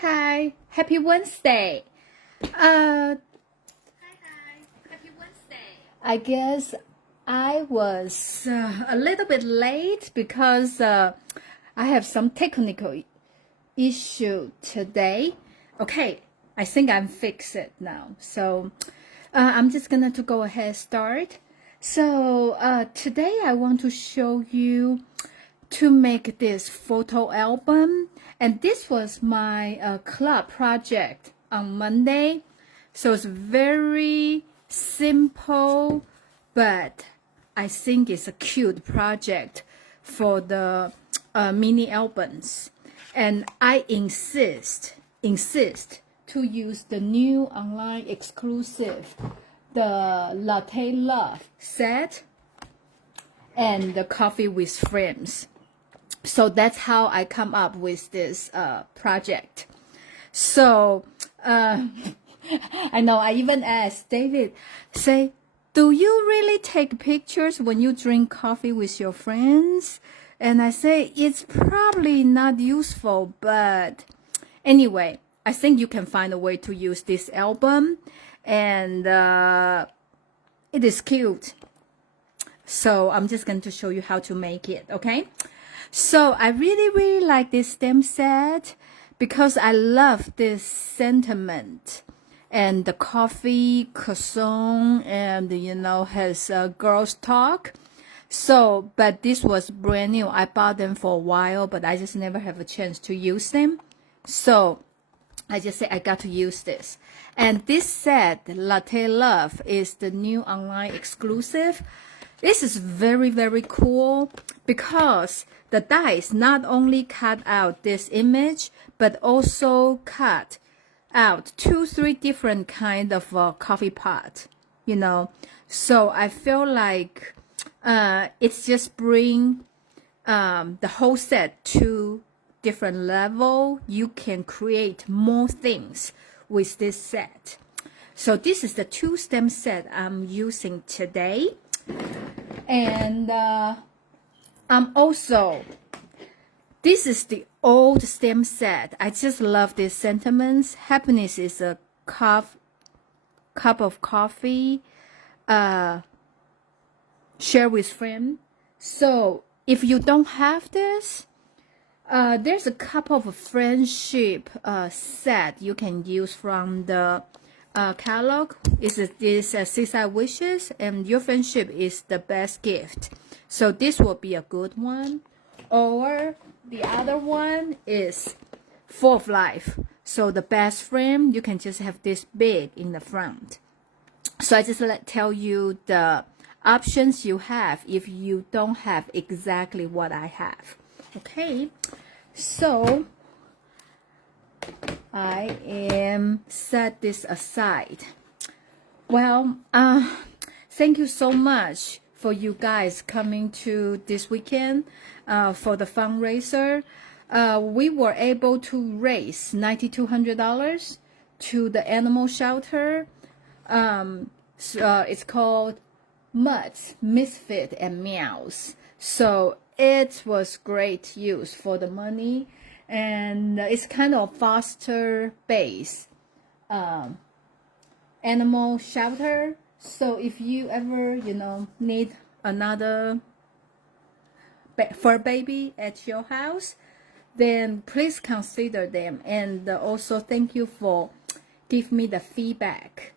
Hi. Happy Wednesday. Hi. Happy Wednesday. I guess I was a little bit late because I have some technical issue today. Okay, I think I'm fixed it now. So I'm just gonna to go ahead start. So today I want to show you to make this photo album, and this was my club project on Monday. So it's very simple, but I think it's a cute project for the mini albums. And I insist to use the new online exclusive, the Latte Love set and the coffee with frames. So that's how I come up with this project. So I know I even asked David, say, do you really take pictures when you drink coffee with your friends? And I say, it's probably not useful, but anyway, I think you can find a way to use this album, and it is cute. So I'm just going to show you how to make it, okay? So I really like this stamp set because I love this sentiment and the coffee, croissant, and has girls talk. So, but this was brand new. I bought them for a while, but I just never have a chance to use them. So I just say I got to use this. And this set, Latte Love, is the new online exclusive. This is very cool because the dies not only cut out this image, but also cut out 2-3 different kind of coffee pot, So I feel like it's just bring the whole set to different level. You can create more things with this set. So this is the 2 stamp set I'm using today. And also, this is the old stamp set. I just love these sentiments. Happiness is a cup of coffee, share with friend. So if you don't have this, there's a cup of friendship set you can use from the catalog. Is this 6 wishes, and your friendship is the best gift. So this will be a good one. Or the other one is 4 of life. So the best friend, you can just have this big in the front. So I just tell you the options you have if you don't have exactly what I have. Okay, so I am set this aside. Well, thank you so much for you guys coming to this weekend for the fundraiser. We were able to raise $9,200 to the animal shelter. It's called Mutts, Misfit, and Meows. So it was great use for the money, and it's kind of foster base animal shelter. So if you ever need another fur baby at your house, then please consider them. And also thank you for giving me the feedback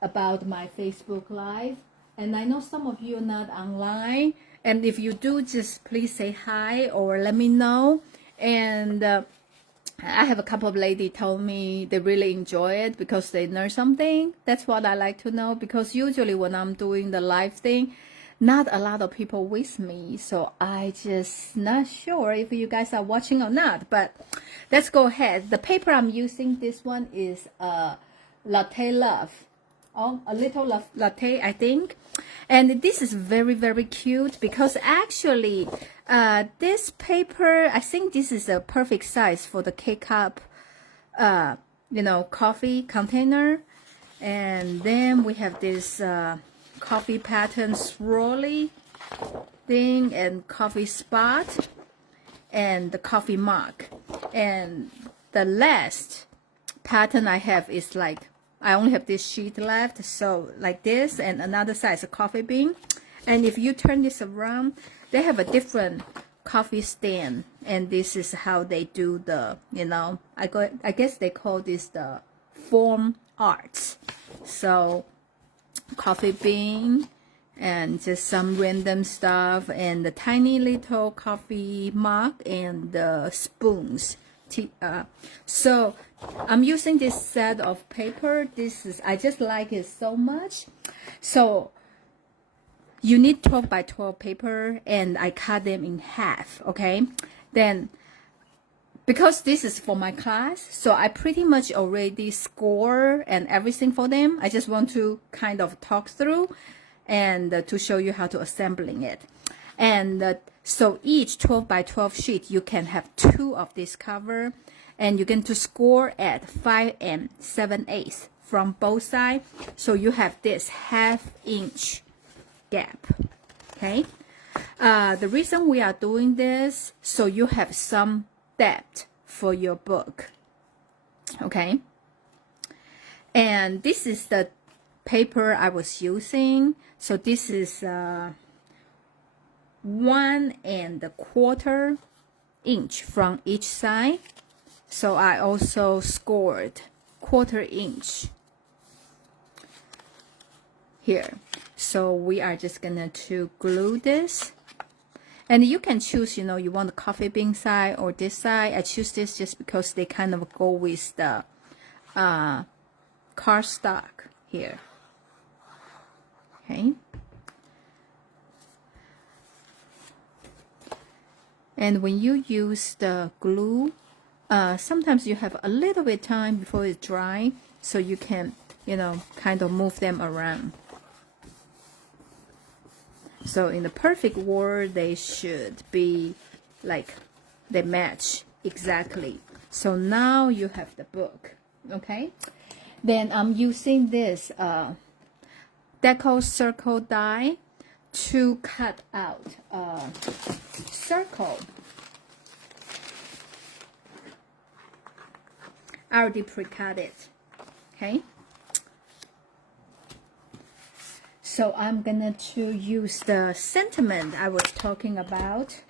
about my Facebook Live. And I know some of you are not online, and if you do, just please say hi or let me know. And I have a couple of ladies told me they really enjoy it because they learn something. That's what I like to know, because usually when I'm doing the live thing, not a lot of people with me, so I just not sure if you guys are watching or not. But let's go ahead. The paper I'm using, this one is Latte Love. Oh, a little latte, I think. And this is very cute because actually this paper, I think this is a perfect size for the K-cup coffee container. And then we have this coffee pattern swirly thing, and coffee spot, and the coffee mug. And the last pattern I have is like, I only have this sheet left, so like this, and another side is a coffee bean. And if you turn this around, they have a different coffee stand, and this is how they do the, you know, I guess they call this the form arts. So coffee bean and just some random stuff, and the tiny little coffee mug and the spoons. So I'm using this set of paper. This is, I just like it so much. So you need 12 by 12 paper, and I cut them in half. Okay, then because this is for my class, so I pretty much already score and everything for them. I just want to kind of talk through and to show you how to assembling it. And so each 12 by 12 sheet, you can have 2 of this cover, and you're going to score at 5 7/8 from both sides. So you have this 1/2 inch gap. Okay. The reason we are doing this, so you have some depth for your book. Okay. And this is the paper I was using. So this is 1 1/4 inch from each side. So I also scored 1/4 inch here. So we are just gonna to glue this, and you can choose, you know, you want the coffee bean side or this side. I choose this just because they kind of go with the cardstock here. Okay. And when you use the glue, sometimes you have a little bit time before it's dry, so you can, you know, kind of move them around. So in the perfect world, they should be like, they match exactly. So now you have the book. Okay. Then I'm using this deco circle die to cut out a circle. I already pre-cut it. Okay. So I'm gonna to use the sentiment I was talking about.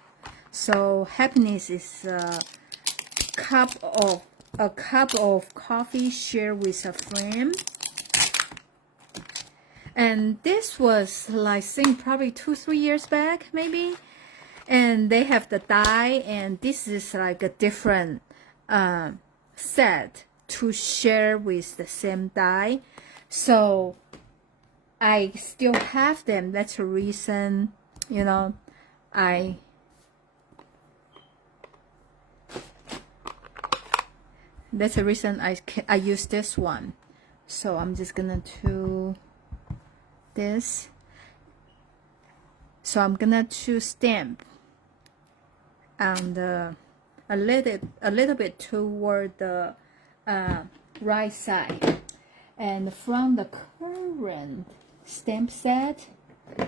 So happiness is a cup of coffee shared with a friend. And this was like, I think probably 2-3 years back maybe. And they have the die, and this is like a different set to share with the same die. So I still have them. That's the reason, you know, that's the reason I use this one. So I'm just gonna do this. So I'm gonna to stamp and a little bit toward the right side, and from the current stamp set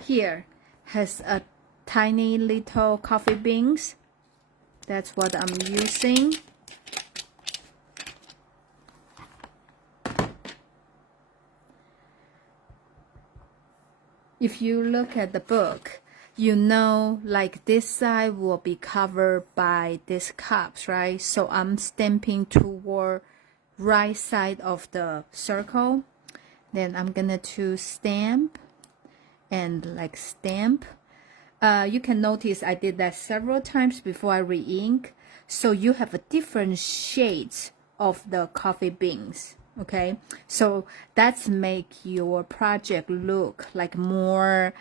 here has a tiny little coffee beans. That's what I'm using. If you look at the book, you know, like this side will be covered by these cups, right? So I'm stamping toward right side of the circle. Then I'm gonna to stamp and like stamp. You can notice I did that several times before I re-ink. So you have a different shades of the coffee beans. Okay, so that's make your project look like more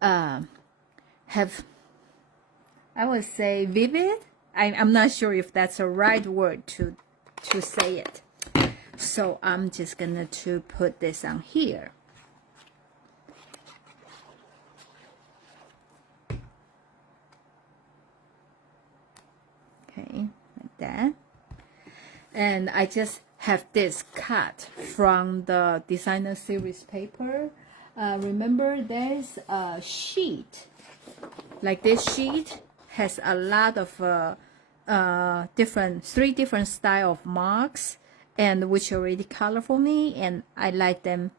have, I would say, vivid. I'm not sure if that's a right word to say it. So I'm just gonna to put this on here. Okay, like that. And I just have this cut from the designer series paper. Remember, there's a sheet, like this sheet has a lot of three different style of marks, and which already color for me, and I like them.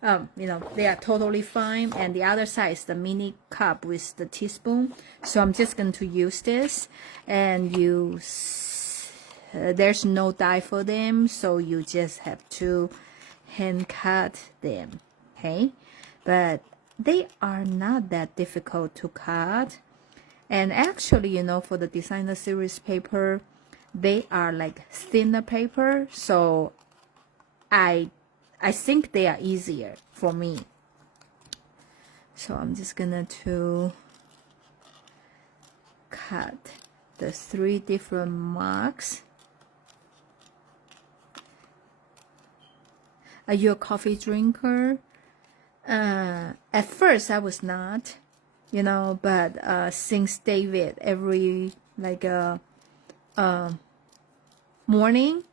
You know, they are totally fine. And the other side is the mini cup with the teaspoon. So I'm just going to use this, and there's no die for them, so you just have to hand cut them. Okay, but they are not that difficult to cut. And actually, you know, for the designer series paper, they are like thinner paper, so I think they are easier for me. So I'm just gonna to cut the three different marks. Are you a coffee drinker? At first I was not, you know, but since David every morning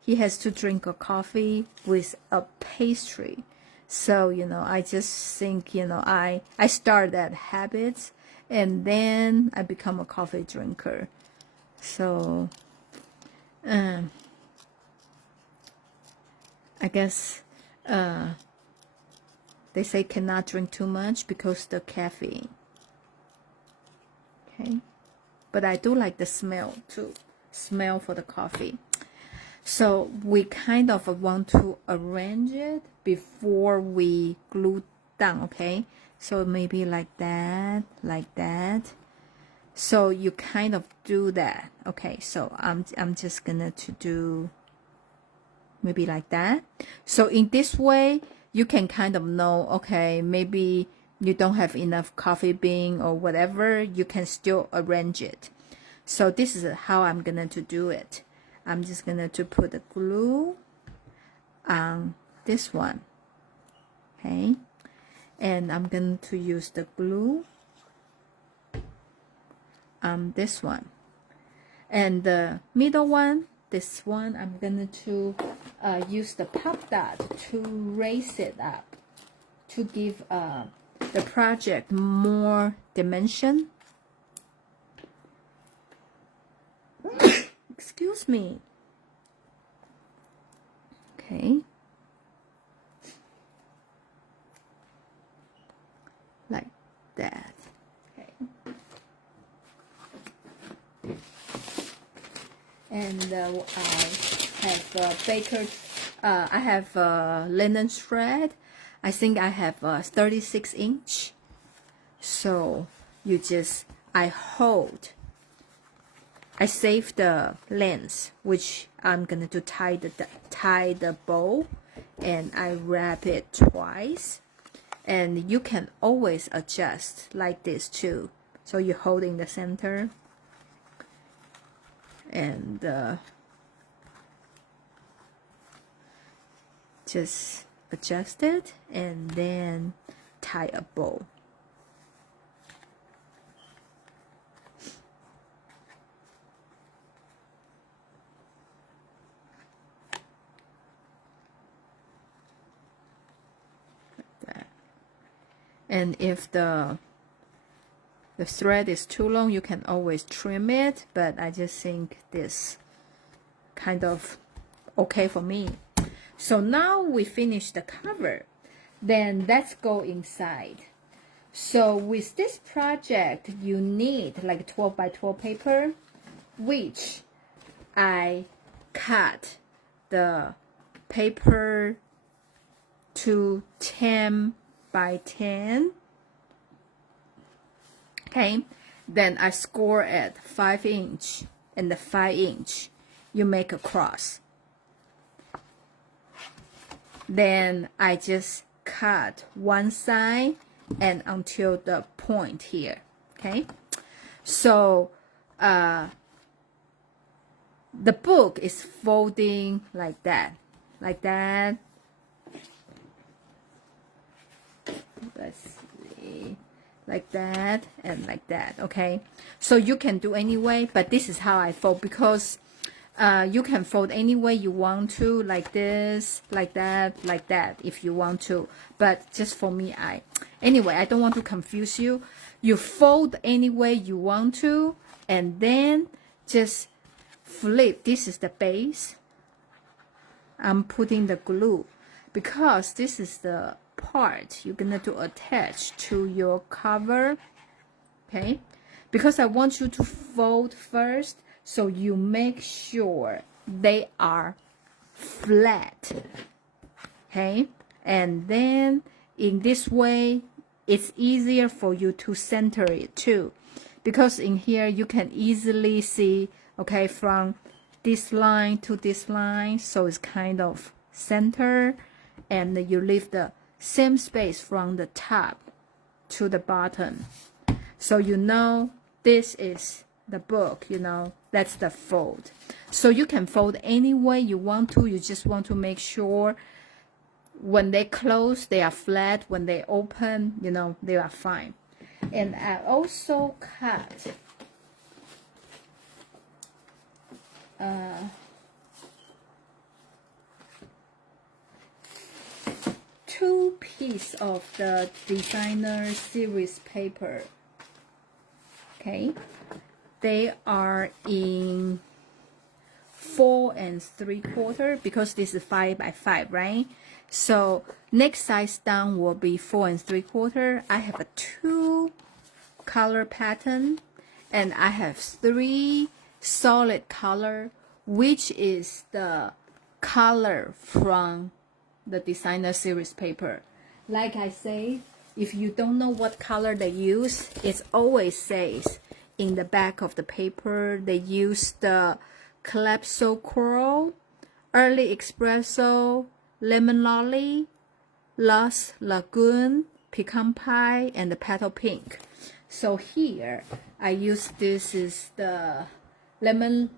he has to drink a coffee with a pastry. So, you know, I just think, you know, I start that habit, and then I become a coffee drinker. So, I guess they say cannot drink too much because the caffeine. Okay, but I do like the smell too. Smell for the coffee. So we kind of want to arrange it before we glue down, okay? So maybe like that, like that. So you kind of do that, okay? So I'm just gonna to do maybe like that. So in this way, you can kind of know, okay, maybe you don't have enough coffee bean or whatever, you can still arrange it. So this is how I'm gonna to do it. I'm just gonna to put the glue on this one, okay? And I'm going to use the glue on this one. And the middle one, this one, I'm going to use the pop dot to raise it up, to give the project more dimension. Excuse me. Okay. Like that. Okay. And I have I have linen thread. I think I have 36 inch. So you just, I save the length, which I'm gonna do tie the bow, and I wrap it twice. And you can always adjust like this too. So you hold in the center and just adjust it, and then tie a bow. And if the thread is too long, you can always trim it, but I just think this kind of okay for me. So now we finish the cover, then let's go inside. So with this project, you need like 12 by 12 paper, which I cut the paper to 10 by 10. Okay, then I score at 5 inch, and the 5 inch you make a cross. Then I just cut one side and until the point here. Okay, so the book is folding like that, like that. Let's see, like that and like that. Okay, so you can do anyway, but this is how I fold, because you can fold any way you want to, like this, like that, if you want to. But just for me, anyway, I don't want to confuse you. You fold any way you want to, and then just flip. This is the base. I'm putting the glue because this is the part you're gonna to attach to your cover. Okay, because I want you to fold first, so you make sure they are flat. Okay, and then in this way it's easier for you to center it too, because in here you can easily see, okay, from this line to this line, so it's kind of center, and you leave the same space from the top to the bottom, so you know this is the book, you know, that's the fold. So you can fold any way you want to. You just want to make sure when they close they are flat, when they open, you know, they are fine. And I also cut two pieces of the designer series paper. Okay, they are in 4 3/4 because this is 5 by 5, right? So next size down will be 4 3/4. I have a 2 color pattern, and I have 3 solid color, which is the color from the designer series paper. Like I say, if you don't know what color they use, it always says in the back of the paper they use the Calypso Coral, Early Espresso, Lemon Lolly, Lost Lagoon, Pecan Pie, and the Petal Pink. So here I use, this is the lemon,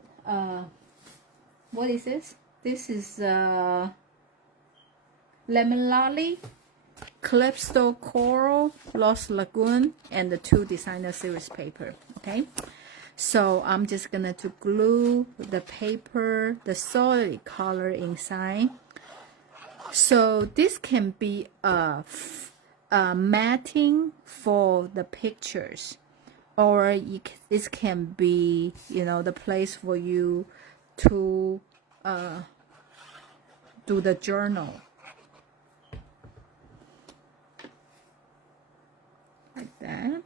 what is this? This is Lemon Lolly, Calypso Coral, Lost Lagoon, and the 2 designer series paper. Okay, so I'm just gonna to glue the paper, the solid color inside. So this can be a matting for the pictures, or it can be, you know, the place for you to do the journal. Like that.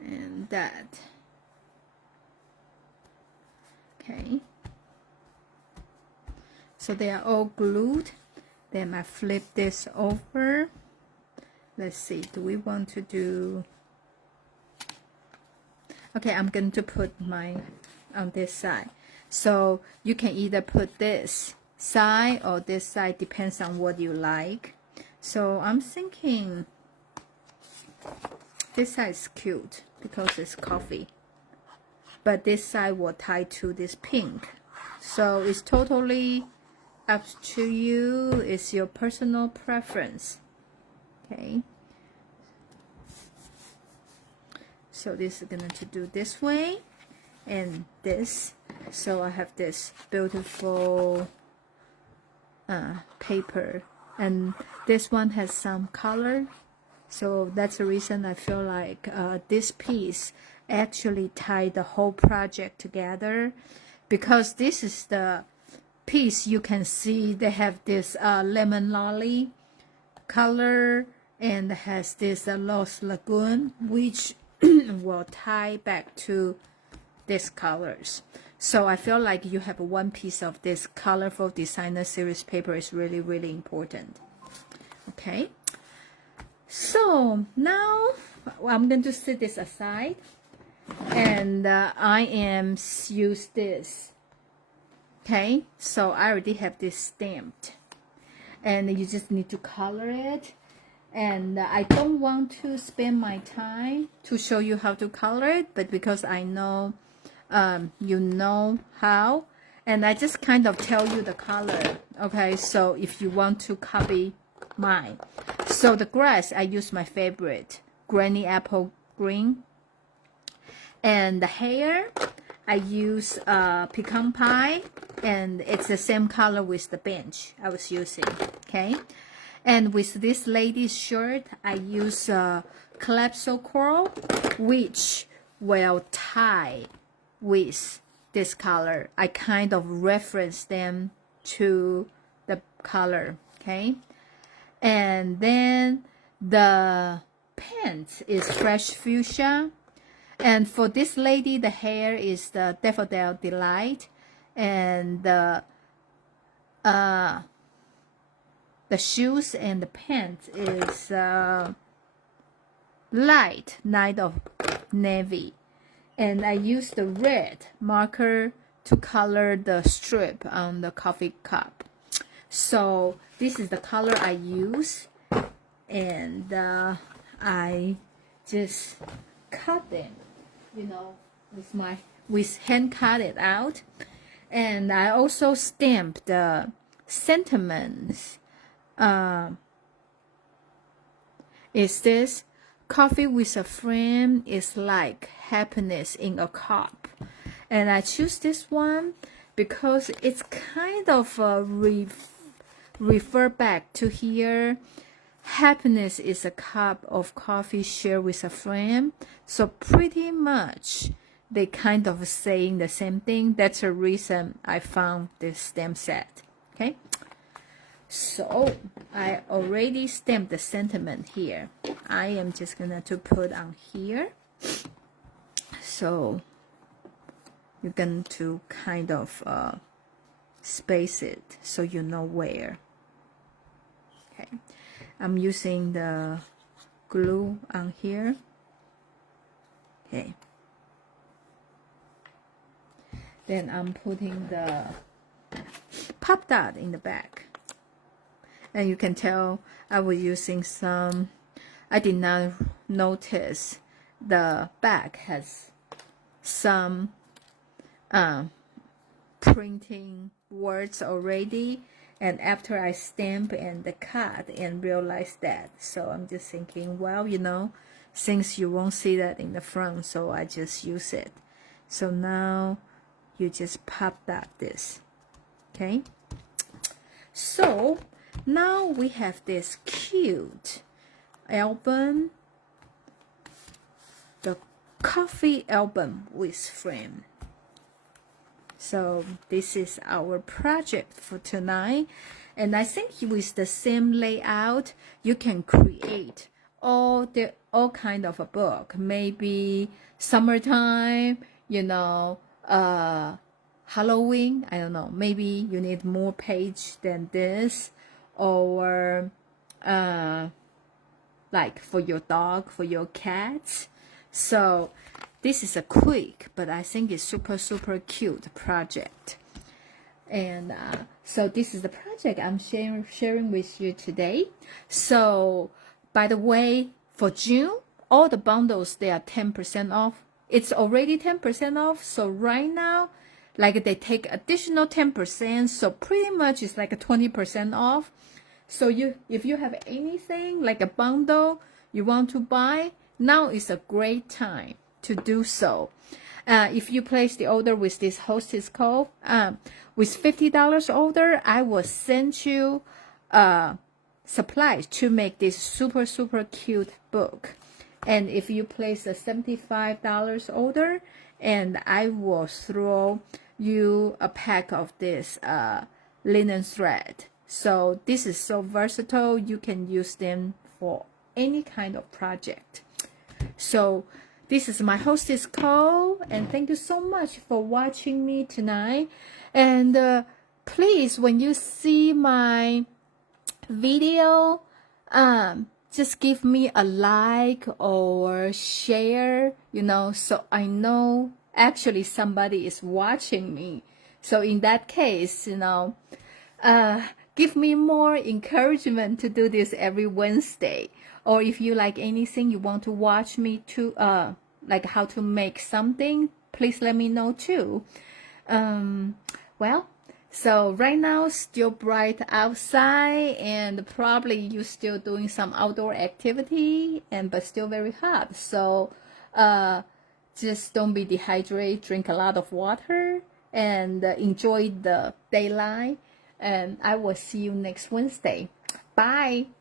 And that. Okay. So they are all glued. Then I flip this over. Let's see, do we want to do... Okay, I'm going to put mine on this side. So you can either put this side or this side, depends on what you like. So I'm thinking this side is cute because it's coffee, but this side will tie to this pink. So it's totally up to you. It's your personal preference. Okay. So this is gonna to do this way and this. So I have this beautiful paper, and this one has some color. So that's the reason I feel like this piece actually tied the whole project together, because this is the piece you can see they have this lemon lolly color and has this Lost Lagoon, which will tie back to these colors. So I feel like you have one piece of this colorful designer series paper is really, really important. Okay. So now I'm going to set this aside, and I am use this. Okay, so I already have this stamped, and you just need to color it. And I don't want to spend my time to show you how to color it, but because I know you know how, and I just kind of tell you the color. Okay, so if you want to copy mine. So the grass, I use my favorite, Granny Apple Green. And the hair, I use Pecan Pie, and it's the same color with the bench I was using. Okay. okay? And with this lady's shirt, I use calypso coral, which will tie with this color. I kind of reference them to the color, okay? And then the pants is fresh fuchsia. And for this lady, the hair is the Daffodil Delight. And the shoes and the pants is light Night of Navy. And I use the red marker to color the strip on the coffee cup. So this is the color I use, and I just cut them, you know, with hand cut it out. And I also stamp the sentiments. Is this coffee with a friend is like happiness in a cup, and I choose this one because it's kind of refer back to here. Happiness is a cup of coffee shared with a friend. So pretty much they kind of saying the same thing. That's the reason I found this stamp set. Okay, so I already stamped the sentiment here. I am just gonna to put on here, so you're going to kind of space it so you know where. Okay, I'm using the glue on here. Okay, then I'm putting the pop dot in the back, and you can tell I was using some. I did not notice the back has some printing words already, and after I stamp and the cut and realize that, so I'm just thinking, well, you know, since you won't see that in the front, so I just use it. So now you just pop that this. Okay, so now we have this cute album, the coffee album with frame. So this is our project for tonight, and I think with the same layout you can create all kind of a book. Maybe summertime, you know, Halloween, I don't know, maybe you need more page than this, or like for your dog, for your cat. So this is a quick, but I think it's super cute project. And so this is the project I'm sharing with you today. So by the way, for June, all the bundles, they are 10% off. It's already 10% off. So right now, like they take additional 10%. So pretty much it's like a 20% off. So if you have anything like a bundle you want to buy, now is a great time to do so. If you place the order with this hostess code, with $50 order, I will send you supplies to make this super cute book. And if you place a $75 order, and I will throw you a pack of this linen thread. So this is so versatile, you can use them for any kind of project. So this is my hostess call, and thank you so much for watching me tonight. And please, when you see my video, just give me a like or share, you know, so I know actually somebody is watching me. So in that case, you know, give me more encouragement to do this every Wednesday. Or if you like anything you want to watch me to, like how to make something, please let me know too. Well, so right now still bright outside, and probably you still doing some outdoor activity, and but still very hot. So just don't be dehydrated, drink a lot of water, and enjoy the daylight. And I will see you next Wednesday. Bye.